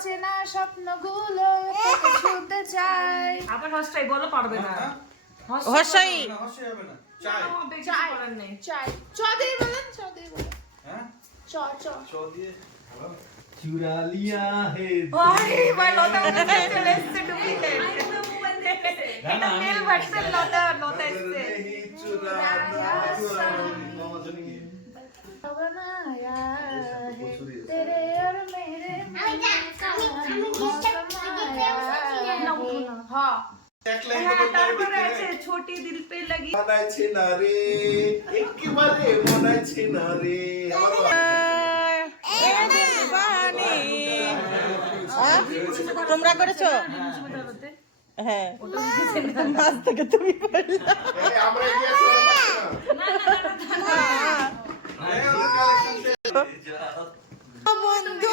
অচেনা স্বপ্নগুলো ছুঁতে চাই। আবার হস্তাই বলো পারবে না। হস্তাই হস্তাই হবে না। চাই। চাই চাই। চ দিয়ে বলেন চ দিয়ে বলেন। হ্যাঁ? চ চ। চ দিয়ে। চুরা লিয়া হে আরে ভাই লতা চলে এসেছে ডুবিতে এটা মেল ভার্সন লতা লতা এসেছে। চুরা লিয়া হে তোমরা করেছ হ্যাঁ থেকে তুমি। বন্ধু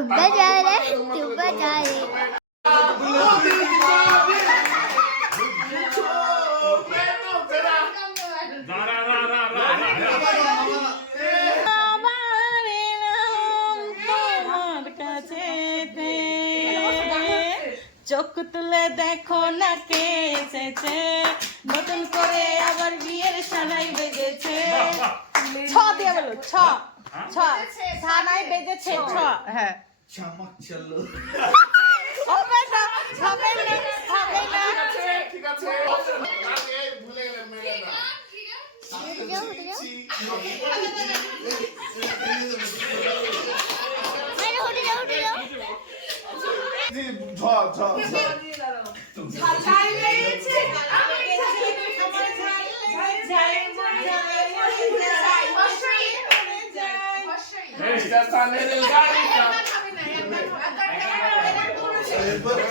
बजा रे तू बजा रे রা রা রা রা রা আমার এলাম তোমার কাছে চোখ তুলে দেখো না কে এসেছে নতুন করে আবার বিয়ের সানাই বেজেছে ছ দিয়ে বলো ছ ছ সানাই বেজেছে ছ হ্যাঁ চামাক চলো হবে না হবে না হবে না। ঠিক আছে আগে ভুলে গেলাম মেরে না ঝ ঝ ঝ। ¡Suscríbete!